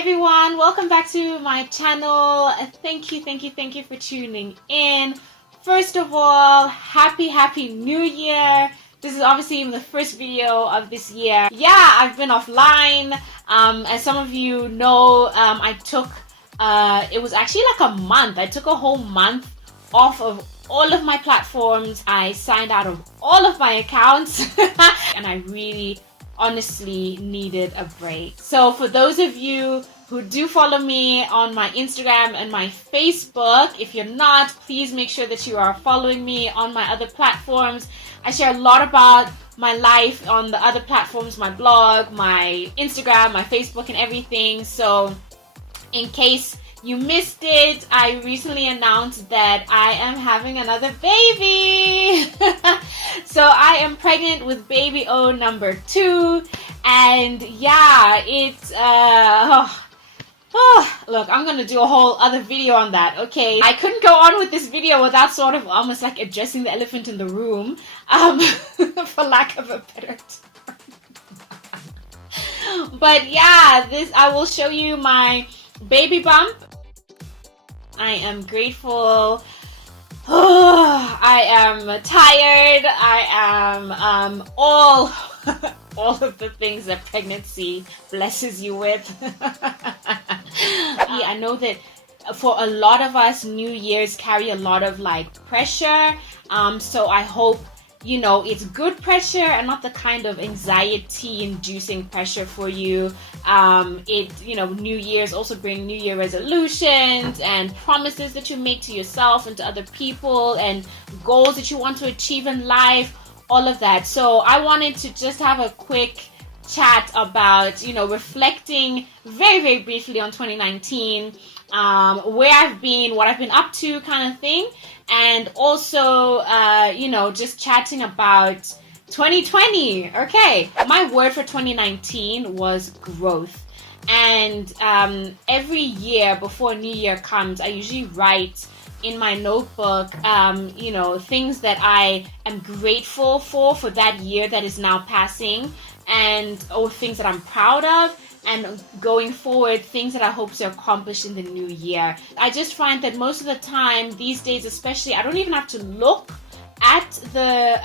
everyone, welcome back to my channel. Thank you for tuning in. First of all, happy new year. This is obviously the first video of this year. Yeah, I've been offline. As some of you know, I took it was actually like a month. I took a whole month off of all of my platforms. I signed out of all of my accounts and I really honestly needed a break. So for those of you who do follow me on my Instagram and my Facebook, if you're not, please make sure that you are following me on my other platforms. I share a lot about my life on the other platforms, my blog, my Instagram, my Facebook and everything. So in case you missed it, I recently announced that I am having another baby. So I am pregnant with baby O number 2. And yeah, it's look, I'm gonna do a whole other video on that, okay? I couldn't go on with this video without sort of almost like addressing the elephant in the room, for lack of a better term. But yeah, I will show you my baby bump. I am grateful. I am tired. I am all of the things that pregnancy blesses you with. Yeah, I know that for a lot of us, New Year's carry a lot of like pressure. So I hope, you know, it's good pressure and not the kind of anxiety-inducing pressure for you. New Year's also bring New Year resolutions and promises that you make to yourself and to other people and goals that you want to achieve in life, all of that. So I wanted to just have a quick chat about, reflecting very briefly on 2019, where I've been, what I've been up to kind of thing. And also, just chatting about 2020. Okay, my word for 2019 was growth. And every year before New Year comes, I usually write in my notebook, things that I am grateful for that year that is now passing, or things that I'm proud of. And going forward, things that I hope to accomplish in the new year. I just find that most of the time these days, especially, I don't even have to look at the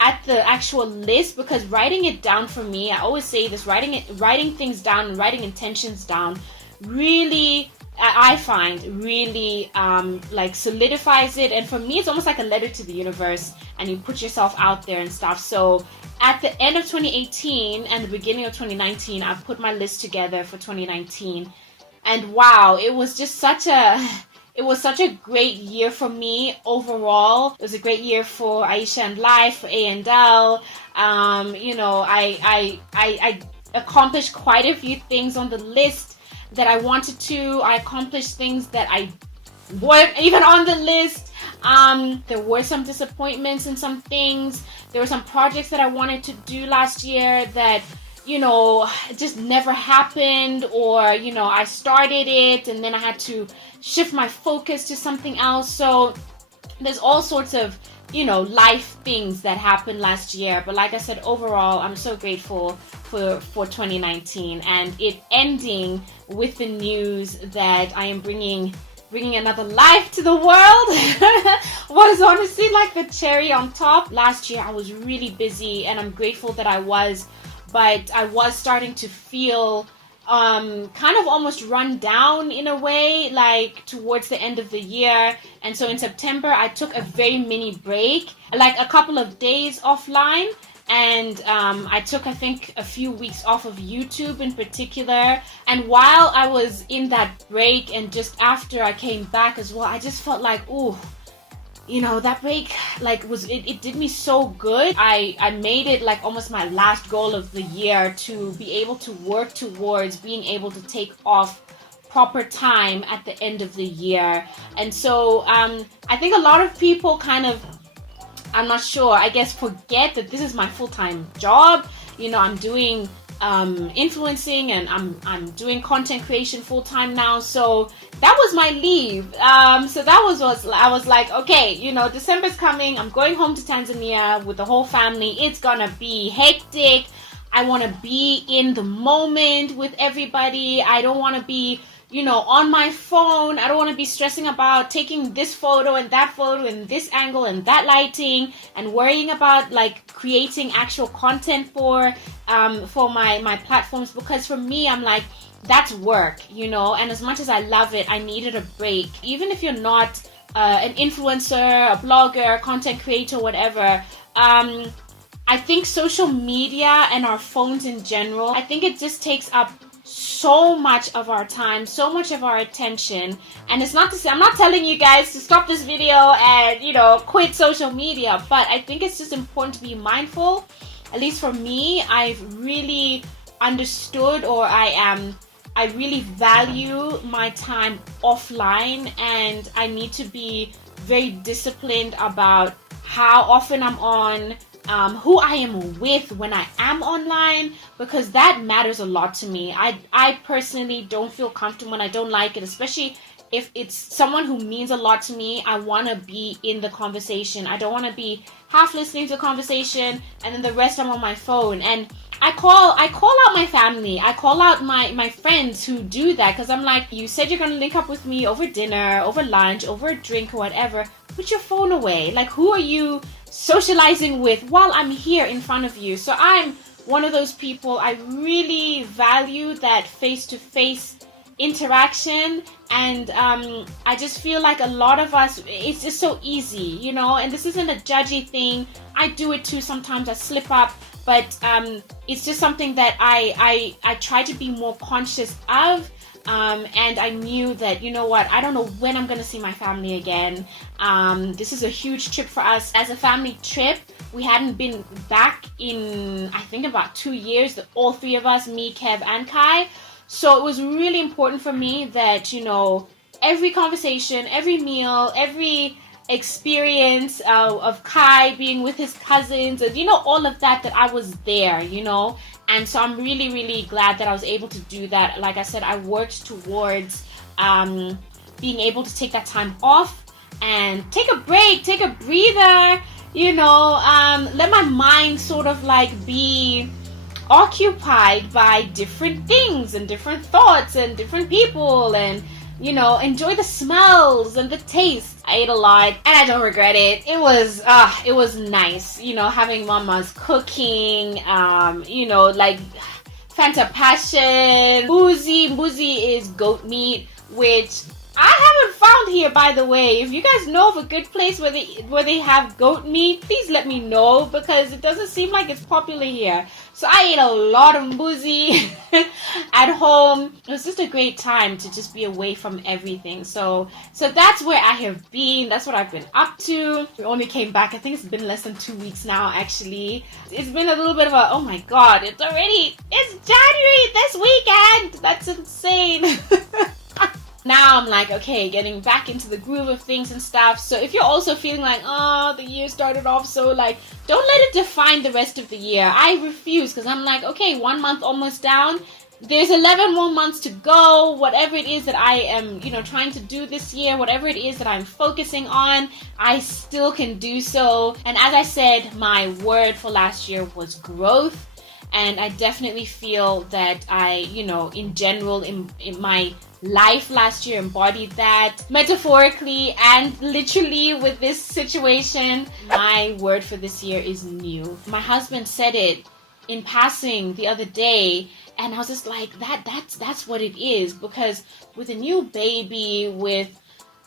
actual list, because writing it down for me, I always say this, writing things down and writing intentions down really, I find, really solidifies it. And for me, it's almost like a letter to the universe, and you put yourself out there and stuff. So at the end of 2018 and the beginning of 2019, I've put my list together for 2019. And wow, it was just such a great year for me overall. It was a great year for Aisha and Life, for A&L. I accomplished quite a few things on the list that I wanted to. I accomplished things that I weren't even on the list. There were some disappointments in some things. There were some projects that I wanted to do last year that, just never happened, or, I started it and then I had to shift my focus to something else. So there's all sorts of, life things that happened last year. But like I said, overall, I'm so grateful for 2019 and it ending with the news that I am bringing another life to the world was honestly like the cherry on top. Last year I was really busy, and I'm grateful that I was, but I was starting to feel kind of almost run down in a way, like towards the end of the year. And so in September I took a very mini break, like a couple of days offline. And I took, I think, a few weeks off of YouTube in particular. And while I was in that break and just after I came back as well, I just felt like, that break, it did me so good. I made it like almost my last goal of the year to be able to work towards being able to take off proper time at the end of the year. And so I think a lot of people kind of, I'm not sure, I guess, forget that this is my full-time job. I'm doing influencing and I'm doing content creation full-time now. So that was my leave. So that was what I was like, okay, December's coming. I'm going home to Tanzania with the whole family. It's gonna be hectic. I want to be in the moment with everybody. I don't want to be, on my phone. I don't want to be stressing about taking this photo and that photo and this angle and that lighting and worrying about like creating actual content for my platforms, because for me, I'm like, that's work, and as much as I love it, I needed a break. Even if you're not an influencer, a blogger, content creator, whatever, I think social media and our phones in general, I think it just takes up so much of our time, so much of our attention. And it's not to say, I'm not telling you guys to stop this video and, quit social media, but I think it's just important to be mindful. At least for me, I've really understood, or I really value my time offline, and I need to be very disciplined about how often I'm on, who I am with when I am online, because that matters a lot to me. I personally don't feel comfortable when I don't like it, especially if it's someone who means a lot to me. I want to be in the conversation. I don't want to be half listening to the conversation and then the rest I'm on my phone. And I call out my family. I call out my friends who do that, because I'm like, you said you're going to link up with me over dinner, over lunch, over a drink or whatever. Put your phone away. Like, who are you socializing with while I'm here in front of you? So I'm one of those people. I really value that face-to-face interaction, and I just feel like a lot of us, it's just so easy, and this isn't a judgy thing. I do it too sometimes. I slip up, but it's just something that I try to be more conscious of. And I knew that, I don't know when I'm going to see my family again. This is a huge trip for us as a family trip. We hadn't been back in, I think, about 2 years, all three of us, me, Kev, and Kai. So it was really important for me that, every conversation, every meal, every experience of Kai being with his cousins, and, all of that I was there, And so I'm really, really glad that I was able to do that. Like I said, I worked towards being able to take that time off and take a break, take a breather, let my mind sort of like be occupied by different things and different thoughts and different people, and enjoy the smells and the taste. I ate a lot and I don't regret it. It was nice, having mama's cooking, like Fanta Passion. Mbuzi is goat meat, which I haven't found here, by the way. If you guys know of a good place where they have goat meat, please let me know, because it doesn't seem like it's popular here. So I ate a lot of mbuzi at home. It was just a great time to just be away from everything. So that's where I have been. That's what I've been up to. We only came back, I think it's been less than 2 weeks now, actually. It's been a little bit of a, oh my god, it's January this weekend. That's insane. Now I'm like, okay, getting back into the groove of things and stuff. So if you're also feeling like, oh, the year started off so, like, don't let it define the rest of the year. I refuse, because I'm like, okay, 1 month almost down. There's 11 more months to go. Whatever it is that I am, trying to do this year, whatever it is that I'm focusing on, I still can do so. And as I said, my word for last year was growth. And I definitely feel that I, in general, in my life last year embodied that, metaphorically and literally with this situation. My word for this year is new. My husband said it in passing the other day, and I was just like, that's what it is, because with a new baby, with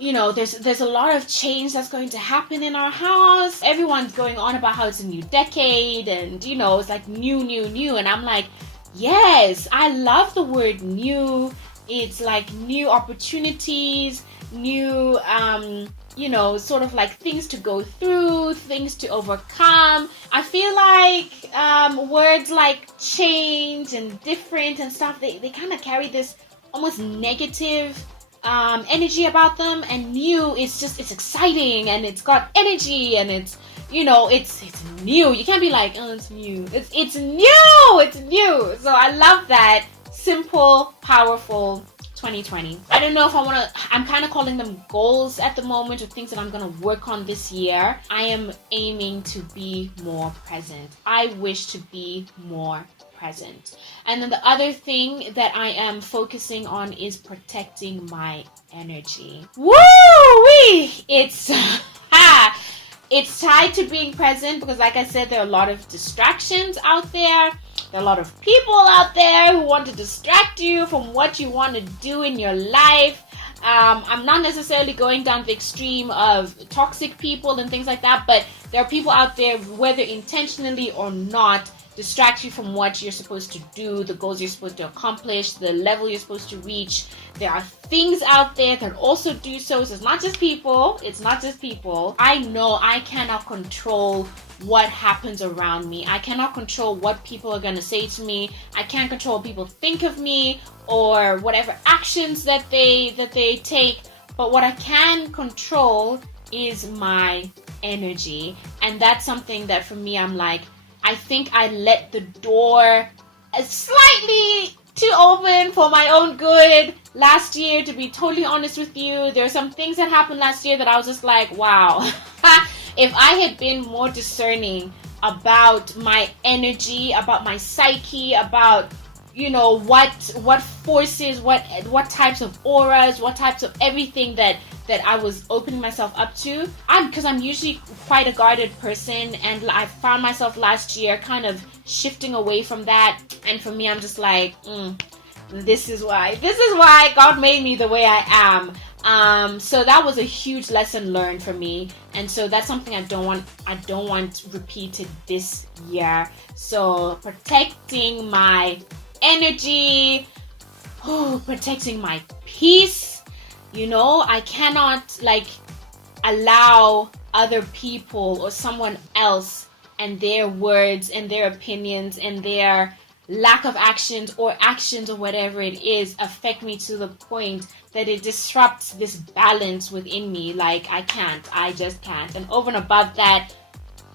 there's a lot of change that's going to happen in our house. Everyone's going on about how it's a new decade, and it's like new, and I'm like, yes, I love the word new. It's like new opportunities, new sort of like things to go through, things to overcome. I feel like words like change and different and stuff, they kind of carry this almost negative energy about them, and new is just, it's exciting and it's got energy, and it's it's new. You can't be like, oh, it's new. It's new. So I love that. Simple, powerful 2020. I don't know if I'm kind of calling them goals at the moment, or things that I'm going to work on this year. I am aiming to be more present. I wish to be more present. And then the other thing that I am focusing on is protecting my energy. Woo-wee! It's it's tied to being present because, like I said, there are a lot of distractions out there. There are a lot of people out there who want to distract you from what you want to do in your life. I'm not necessarily going down the extreme of toxic people and things like that, but there are people out there, whether intentionally or not, distract you from what you're supposed to do, the goals you're supposed to accomplish, the level you're supposed to reach. There are things out there that also do so. So it's not just people. It's not just people. I know I cannot control what happens around me. I cannot control what people are going to say to me. I can't control what people think of me or whatever actions that they take. But what I can control is my energy. And that's something that for me, I'm like, I think I let the door slightly too open for my own good last year, to be totally honest with you. There are some things that happened last year that I was just like, wow. If I had been more discerning about my energy, about my psyche, about, you know, what forces, what types of auras, what types of everything that I was opening myself up to. Because I'm usually quite a guarded person, and I found myself last year kind of shifting away from that. And for me, I'm just like, this is why God made me the way I am. So that was a huge lesson learned for me, and so that's something I don't want repeated this year. So protecting my energy, protecting my peace. You know, I cannot allow other people or someone else and their words and their opinions and their lack of actions or whatever it is affect me to the point that it disrupts this balance within me. I just can't. And over and above that,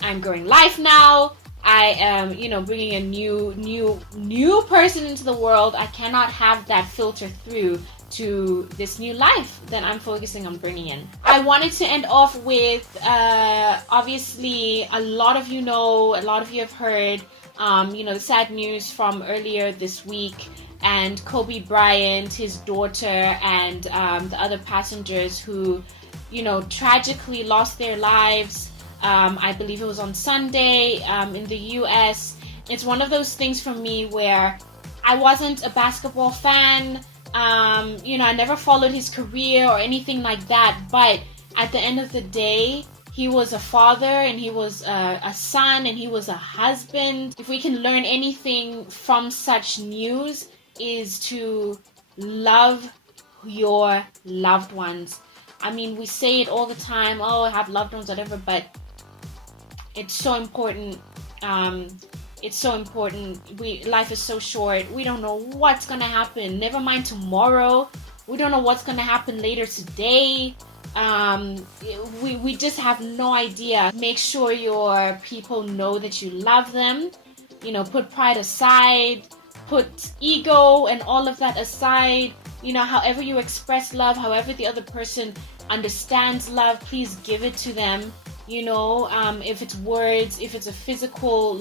I'm growing life now. I am, bringing a new person into the world. I cannot have that filter through to this new life that I'm focusing on bringing in. I wanted to end off with, obviously, a lot of you have heard, the sad news from earlier this week, and Kobe Bryant, his daughter, and the other passengers who, tragically lost their lives. I believe it was on Sunday in the US. It's one of those things for me where I wasn't a basketball fan. I never followed his career or anything like that. But at the end of the day, he was a father, and he was a son, and he was a husband. If we can learn anything from such news, is to love your loved ones. I mean, we say it all the time, oh, I have loved ones, whatever, but it's so important. It's so important. Life is so short. We don't know what's going to happen. Never mind tomorrow. We don't know what's going to happen later today. We just have no idea. Make sure your people know that you love them. Put pride aside. Put ego and all of that aside. However you express love, however the other person understands love, please give it to them. If it's words, if it's a physical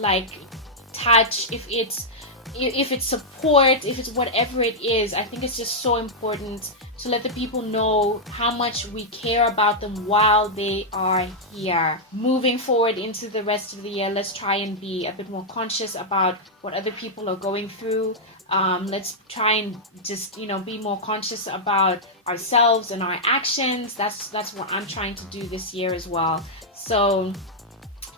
touch, if it's support, if it's whatever it is, I think it's just so important to let the people know how much we care about them while they are here. Moving forward into the rest of the year, let's try and be a bit more conscious about what other people are going through. Let's try and just, be more conscious about ourselves and our actions. That's what I'm trying to do this year as well. So,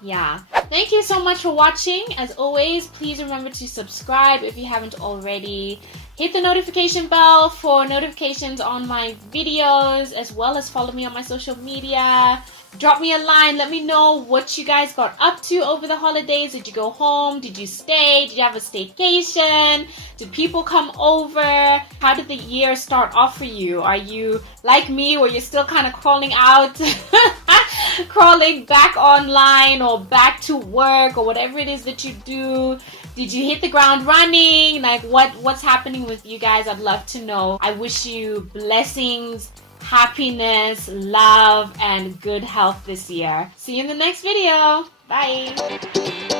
yeah. Thank you so much for watching. As always, please remember to subscribe if you haven't already. Hit the notification bell for notifications on my videos, as well as follow me on my social media. Drop me a line. Let me know what you guys got up to over the holidays. Did you go home? Did you stay? Did you have a staycation? Did people come over? How did the year start off for you? Are you like me, where you're still kind of crawling out, crawling back online or back to work or whatever it is that you do? Did you hit the ground running? What's happening with you guys? I'd love to know. I wish you blessings, happiness, love, and good health this year. See you in the next video. Bye.